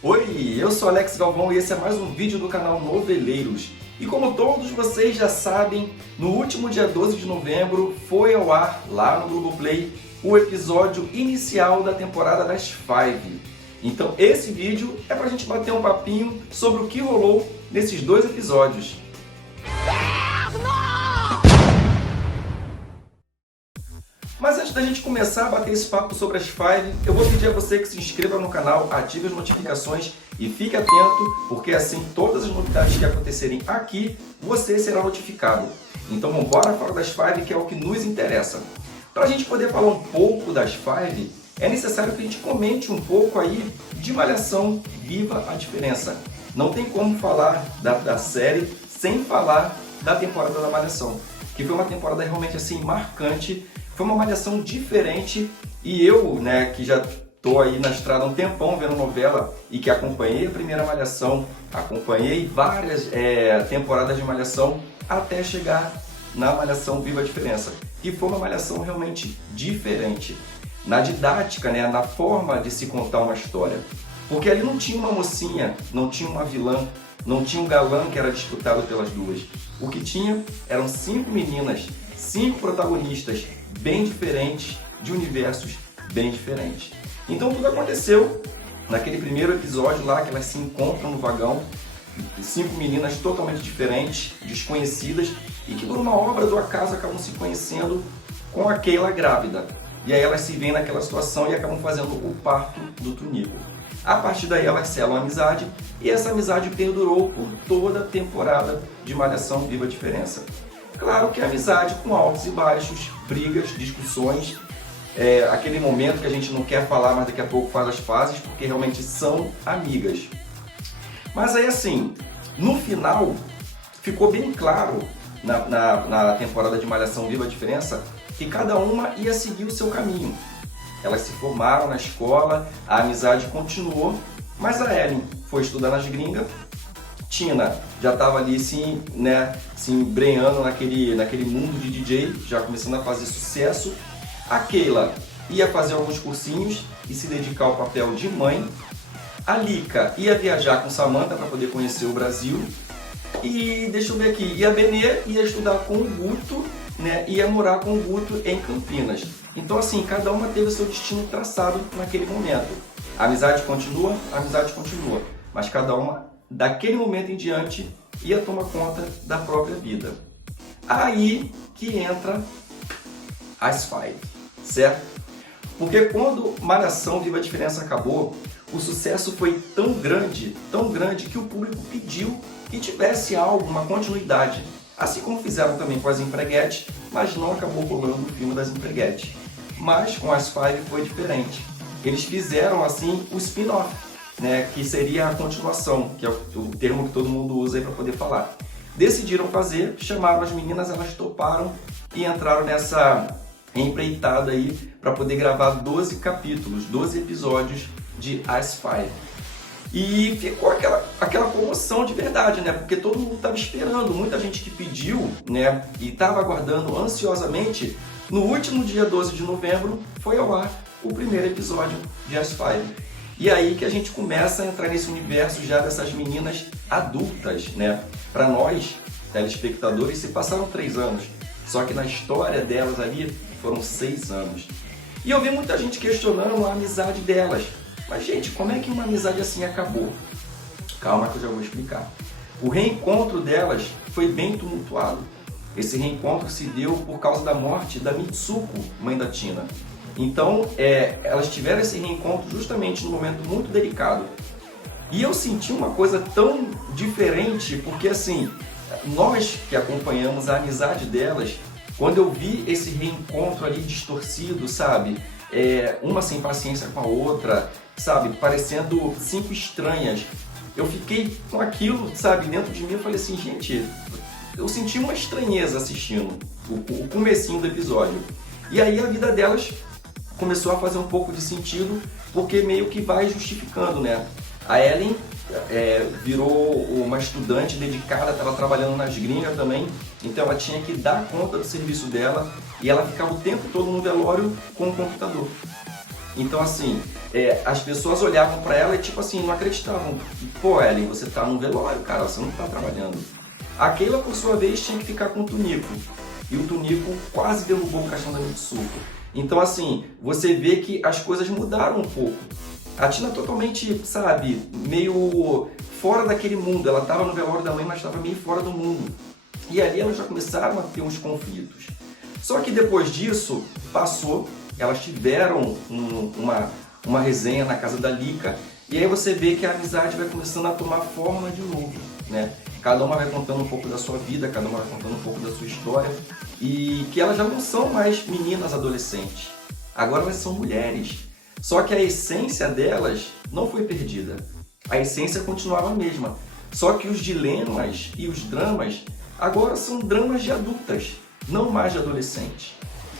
Oi, eu sou Alex Galvão e esse é mais um vídeo do canal Noveleiros. E como todos vocês já sabem, no último dia 12 de novembro foi ao ar, lá no Globoplay, o episódio inicial da temporada das Five. Então esse vídeo é pra gente bater um papinho sobre o que rolou nesses dois episódios. Mas antes da gente começar a bater esse papo sobre as Five, eu vou pedir a você que se inscreva no canal, ative as notificações e fique atento, porque assim todas as novidades que acontecerem aqui, você será notificado. Então vamos embora falar das Five, que é o que nos interessa. Para a gente poder falar um pouco das Five, é necessário que a gente comente um pouco aí de Malhação Viva a Diferença. Não tem como falar da série sem falar da temporada da Malhação, que foi uma temporada realmente assim marcante. Foi uma Malhação diferente e eu, né, que já tô aí na estrada há um tempão vendo novela e que acompanhei a primeira Malhação, acompanhei várias temporadas de Malhação até chegar na Malhação Viva a Diferença, que foi uma Malhação realmente diferente na didática, né, na forma de se contar uma história, porque ali não tinha uma mocinha, não tinha uma vilã, não tinha um galã que era disputado pelas duas. O que tinha eram 5 meninas, 5 protagonistas bem diferentes, de universos bem diferentes. Então tudo aconteceu naquele primeiro episódio lá, que elas se encontram no vagão, 5 meninas totalmente diferentes, desconhecidas, e que por uma obra do acaso acabam se conhecendo com a Keila grávida. E aí elas se veem naquela situação e acabam fazendo o parto do Tunico. A partir daí elas selam a amizade, e essa amizade perdurou por toda a temporada de Malhação Viva a Diferença. Claro que a amizade com altos e baixos, brigas, discussões, aquele momento que a gente não quer falar, mas daqui a pouco faz as pazes, porque realmente são amigas. Mas aí assim, no final, ficou bem claro na temporada de Malhação Viva a Diferença que cada uma ia seguir o seu caminho. Elas se formaram na escola, a amizade continuou, mas a Ellen foi estudar nas gringas. Tina já estava ali se embrenhando naquele mundo de DJ, já começando a fazer sucesso. A Keila ia fazer alguns cursinhos e se dedicar ao papel de mãe. A Lika ia viajar com Samantha para poder conhecer o Brasil. E deixa eu ver aqui, e a Benê ia estudar com o Guto, né, ia morar com o Guto em Campinas. Então assim, cada uma teve o seu destino traçado naquele momento. A amizade continua, mas cada uma daquele momento em diante ia tomar conta da própria vida. Aí que entra as Five, certo? Porque quando Malhação Viva a Diferença acabou, o sucesso foi tão grande que o público pediu que tivesse algo, uma continuidade. Assim como fizeram também com as Empreguetes, mas não acabou rolando o filme das Empreguetes. Mas com as Five foi diferente. Eles fizeram assim o spin-off, né, que seria a continuação, que é o termo que todo mundo usa aí para poder falar. Decidiram fazer, chamaram as meninas, elas toparam e entraram nessa empreitada aí para poder gravar 12 capítulos, 12 episódios de As Five. E ficou aquela comoção de verdade, né? Porque todo mundo estava esperando, muita gente que pediu, né, e estava aguardando ansiosamente. No último dia 12 de novembro foi ao ar o primeiro episódio de As Five. E aí que a gente começa a entrar nesse universo já dessas meninas adultas, né? Para nós, telespectadores, se passaram 3 anos, só que na história delas ali foram 6 anos. E eu vi muita gente questionando a amizade delas. Mas gente, como é que uma amizade assim acabou? Calma que eu já vou explicar. O reencontro delas foi bem tumultuado. Esse reencontro se deu por causa da morte da Mitsuko, mãe da Tina. Então, elas tiveram esse reencontro justamente num momento muito delicado. E eu senti uma coisa tão diferente, porque assim, nós que acompanhamos a amizade delas, quando eu vi esse reencontro ali distorcido, sabe? Uma sem paciência com a outra, sabe? Parecendo 5 estranhas. Eu fiquei com aquilo, sabe? Dentro de mim eu falei assim, gente, eu senti uma estranheza assistindo o comecinho do episódio. E aí a vida delas começou a fazer um pouco de sentido, porque meio que vai justificando, né? A Ellen virou uma estudante dedicada, estava trabalhando nas gringas também, então ela tinha que dar conta do serviço dela e ela ficava o tempo todo no velório com o computador. Então assim, as pessoas olhavam pra ela e tipo assim, não acreditavam. Pô, Ellen, você tá num velório, cara, você não tá trabalhando. A Keila, por sua vez, tinha que ficar com o Tunico. E o Tunico quase derrubou o caixão da Mitsuko. Então assim, você vê que as coisas mudaram um pouco. A Tina totalmente, sabe, meio fora daquele mundo. Ela estava no velório da mãe, mas estava meio fora do mundo. E ali elas já começaram a ter uns conflitos. Só que depois disso, passou, elas tiveram uma resenha na casa da Lika, e aí você vê que a amizade vai começando a tomar forma de novo, né? Cada uma vai contando um pouco da sua vida, cada uma vai contando um pouco da sua história, e que elas já não são mais meninas adolescentes, agora elas são mulheres. Só que a essência delas não foi perdida, a essência continuava a mesma, só que os dilemas e os dramas agora são dramas de adultas, não mais de adolescentes.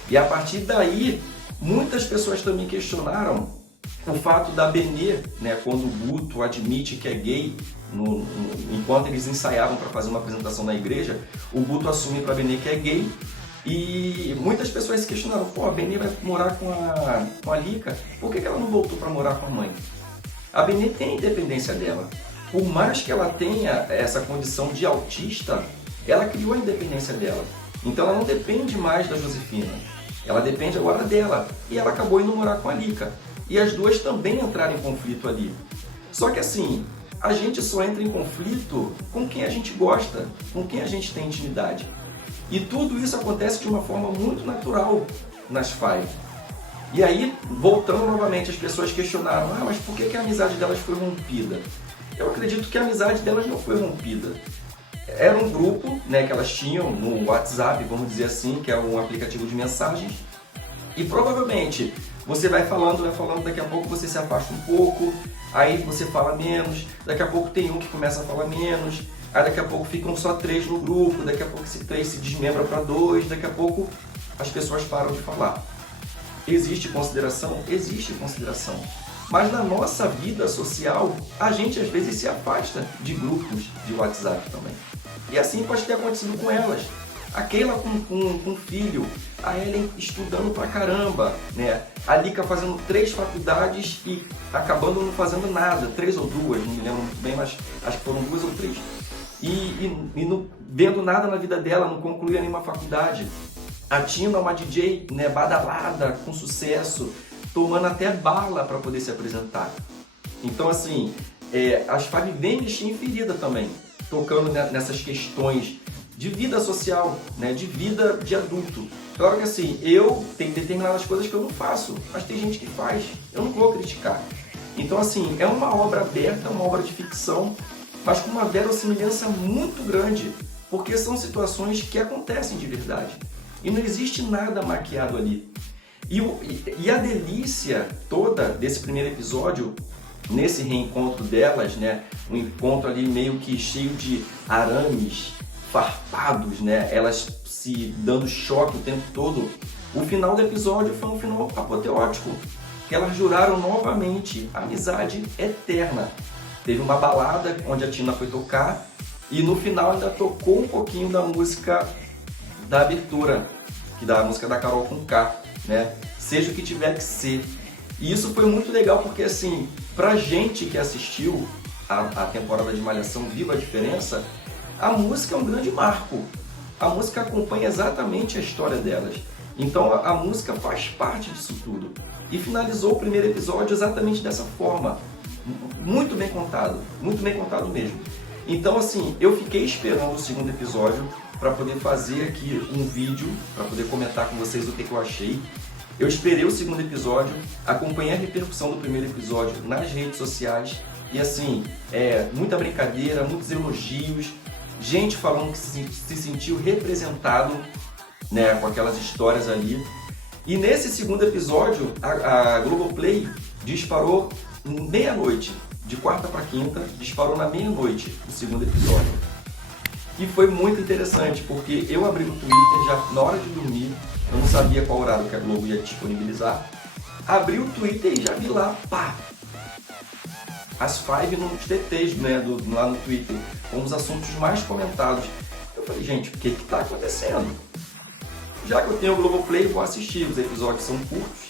E a partir daí, muitas pessoas também questionaram o fato da Benê, né, quando o Guto admite que é gay, enquanto eles ensaiavam para fazer uma apresentação na igreja, o Guto assume para a Benê que é gay, e muitas pessoas se questionaram, pô, a Benê vai morar com a Lika, por que ela não voltou para morar com a mãe? A Benê tem a independência dela, por mais que ela tenha essa condição de autista, ela criou a independência dela, então ela não depende mais da Josefina, ela depende agora dela, e ela acabou indo morar com a Lika. E as duas também entraram em conflito ali. Só que assim, a gente só entra em conflito com quem a gente gosta, com quem a gente tem intimidade. E tudo isso acontece de uma forma muito natural nas Five. E aí, voltando novamente, as pessoas questionaram, mas por que a amizade delas foi rompida? Eu acredito que a amizade delas não foi rompida. Era um grupo, né, que elas tinham no WhatsApp, vamos dizer assim, que é um aplicativo de mensagens. E provavelmente você vai falando, daqui a pouco você se afasta um pouco, aí você fala menos, daqui a pouco tem um que começa a falar menos, aí daqui a pouco ficam só 3 no grupo, daqui a pouco esse 3 se desmembra para 2, daqui a pouco as pessoas param de falar. Existe consideração? Existe consideração. Mas na nossa vida social, a gente às vezes se afasta de grupos de WhatsApp também. E assim pode ter acontecido com elas. A Keila com filho, a Ellen estudando pra caramba, né? A Lika fazendo 3 faculdades e acabando não fazendo nada, 3 ou 2, não me lembro muito bem, mas acho que foram 2 ou 3. E não vendo nada na vida dela, não concluía nenhuma faculdade. A Tina, uma DJ, né, badalada, com sucesso, tomando até bala para poder se apresentar. Então assim, as Five vêm mexer em ferida também, tocando nessas questões de vida social, né, de vida de adulto. Claro que assim, eu tenho determinadas coisas que eu não faço, mas tem gente que faz, eu não vou criticar. Então assim, é uma obra aberta, uma obra de ficção, mas com uma verossimilhança muito grande, porque são situações que acontecem de verdade. E não existe nada maquiado ali. E a delícia toda desse primeiro episódio, nesse reencontro delas, né, um encontro ali meio que cheio de arames, farpados, né? Elas se dando choque o tempo todo. O final do episódio foi um final apoteótico, que elas juraram novamente amizade eterna. Teve uma balada onde a Tina foi tocar e no final ainda tocou um pouquinho da música da abertura, que da música da Carol Conká, né? Seja o que tiver que ser. E isso foi muito legal porque assim, pra gente que assistiu a temporada de Malhação Viva a Diferença, a música é um grande marco. A música acompanha exatamente a história delas. Então a música faz parte disso tudo. E finalizou o primeiro episódio exatamente dessa forma. Muito bem contado mesmo. Então assim, eu fiquei esperando o segundo episódio para poder fazer aqui um vídeo, para poder comentar com vocês o que eu achei. Eu esperei o segundo episódio, acompanhei a repercussão do primeiro episódio nas redes sociais. E assim, muita brincadeira, muitos elogios. Gente falando que se sentiu representado, né, com aquelas histórias ali. E nesse segundo episódio, a Globoplay disparou meia-noite, de quarta para quinta, disparou na meia-noite o segundo episódio. E foi muito interessante, porque eu abri o Twitter já na hora de dormir, eu não sabia qual horário que a Globo ia disponibilizar. Abri o Twitter e já vi lá, pá! As Five nos TTs, né, lá no Twitter, como os assuntos mais comentados. Eu falei, gente, o que está acontecendo? Já que eu tenho o Globoplay, vou assistir, os episódios são curtos.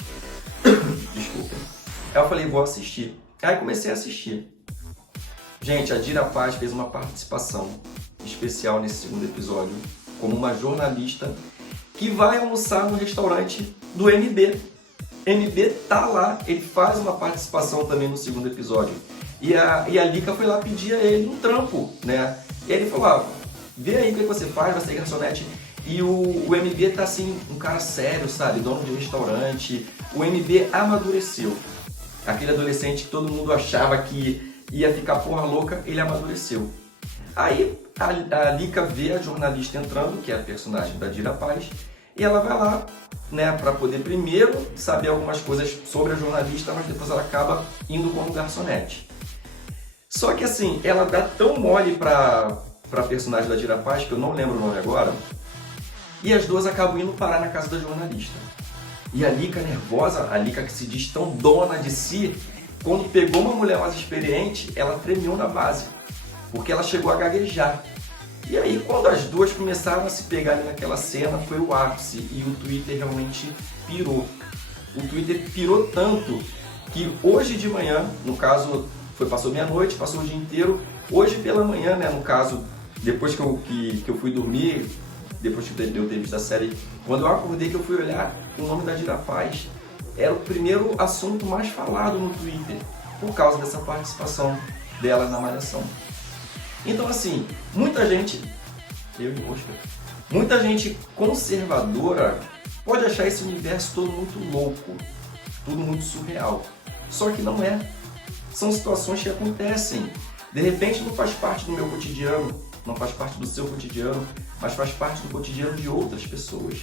Desculpem. Aí eu falei, vou assistir. Aí comecei a assistir. Gente, a Dira Paz fez uma participação especial nesse segundo episódio, como uma jornalista que vai almoçar no restaurante do MB. MB tá lá, ele faz uma participação também no segundo episódio. E a Lika foi lá pedir a ele um trampo, né? E ele falou, vê aí o que você faz, vai ser garçonete. E o MB tá assim, um cara sério, sabe? Dono de restaurante. O MB amadureceu. Aquele adolescente que todo mundo achava que ia ficar porra louca, ele amadureceu. Aí a Lika vê a jornalista entrando, que é a personagem da Dira Paz, e ela vai lá, né, para poder primeiro saber algumas coisas sobre a jornalista, mas depois ela acaba indo como garçonete. Só que assim, ela dá tão mole pra personagem da Dira Paz, que eu não lembro o nome agora, e as duas acabam indo parar na casa da jornalista. E a Lika nervosa, a Lika que se diz tão dona de si, quando pegou uma mulher mais experiente, ela tremeu na base, porque ela chegou a gaguejar. E aí, quando as duas começaram a se pegar ali naquela cena, foi o ápice e o Twitter realmente pirou. O Twitter pirou tanto que hoje de manhã, no caso, passou meia-noite, passou o dia inteiro, hoje pela manhã, né, no caso, depois que eu fui dormir, depois que eu ter visto a série, quando eu acordei que eu fui olhar o nome da Dira Paz, era o primeiro assunto mais falado no Twitter, por causa dessa participação dela na Malhação. Então assim, muita gente conservadora pode achar esse universo todo muito louco, tudo muito surreal. Só que não é. São situações que acontecem. De repente não faz parte do meu cotidiano, não faz parte do seu cotidiano, mas faz parte do cotidiano de outras pessoas.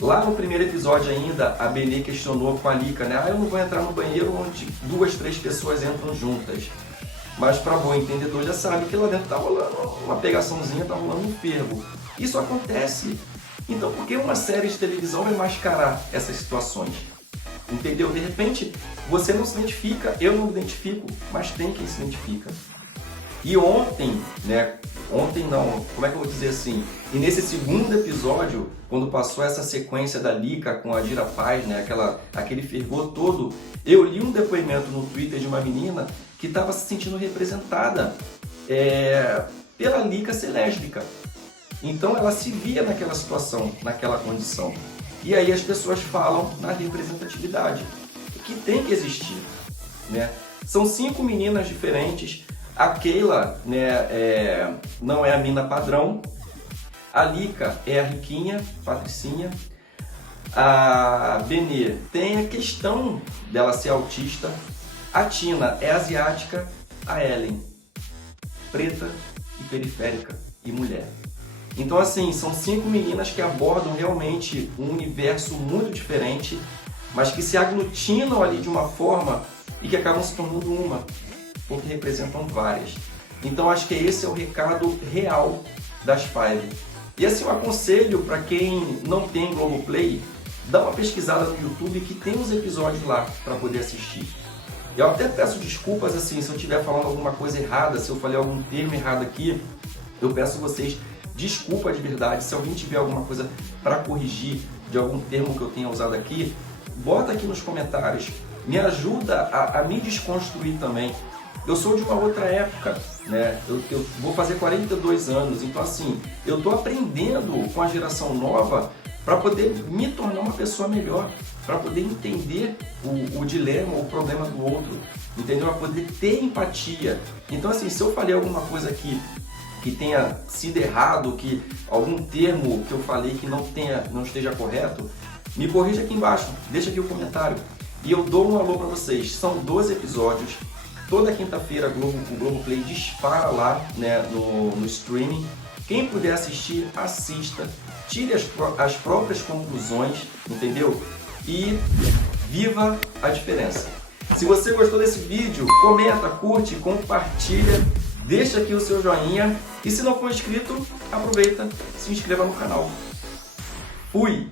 Lá no primeiro episódio ainda, a Benê questionou com a Lika, né? Eu não vou entrar no banheiro onde 2, 3 pessoas entram juntas. Mas para bom entendedor já sabe que lá dentro tá rolando uma pegaçãozinha, tá rolando um fervo. Isso acontece. Então por que uma série de televisão vai mascarar essas situações? Entendeu? De repente você não se identifica, eu não me identifico, mas tem quem se identifica. E ontem, né? Ontem não, como é que eu vou dizer assim? E nesse segundo episódio, quando passou essa sequência da Lika com a Dira Paz, né? Aquele fervor todo, eu li um depoimento no Twitter de uma menina que estava se sentindo representada pela Lika ser lésbica. Então ela se via naquela situação, naquela condição. E aí as pessoas falam na representatividade, que tem que existir, né? São 5 meninas diferentes. A Keila, né, não é a mina padrão. A Lika é a riquinha, patricinha. A Benê tem a questão dela ser autista. A Tina é asiática. A Ellen, preta e periférica e mulher. Então assim, são 5 meninas que abordam realmente um universo muito diferente, mas que se aglutinam ali de uma forma e que acabam se tornando uma, porque representam várias. Então acho que esse é o recado real das Five. E assim, um aconselho para quem não tem Globoplay, dá uma pesquisada no YouTube que tem uns episódios lá para poder assistir. Eu até peço desculpas assim, se eu estiver falando alguma coisa errada, se eu falei algum termo errado aqui, eu peço vocês desculpa de verdade. Se alguém tiver alguma coisa para corrigir de algum termo que eu tenha usado aqui, bota aqui nos comentários, me ajuda a me desconstruir também. Eu sou de uma outra época, né? Eu vou fazer 42 anos, então assim, eu estou aprendendo com a geração nova para poder me tornar uma pessoa melhor, para poder entender o dilema, o problema do outro, entendeu? Para poder ter empatia. Então assim, se eu falei alguma coisa aqui que tenha sido errado, que algum termo que eu falei que não esteja correto, me corrija aqui embaixo, deixa aqui o comentário. E eu dou um alô para vocês. São 12 episódios. Toda quinta-feira o Globoplay dispara lá, né, no streaming. Quem puder assistir, assista. Tire as próprias conclusões, entendeu? E viva a diferença. Se você gostou desse vídeo, comenta, curte, compartilha. Deixa aqui o seu joinha. E se não for inscrito, aproveita, se inscreva no canal. Fui!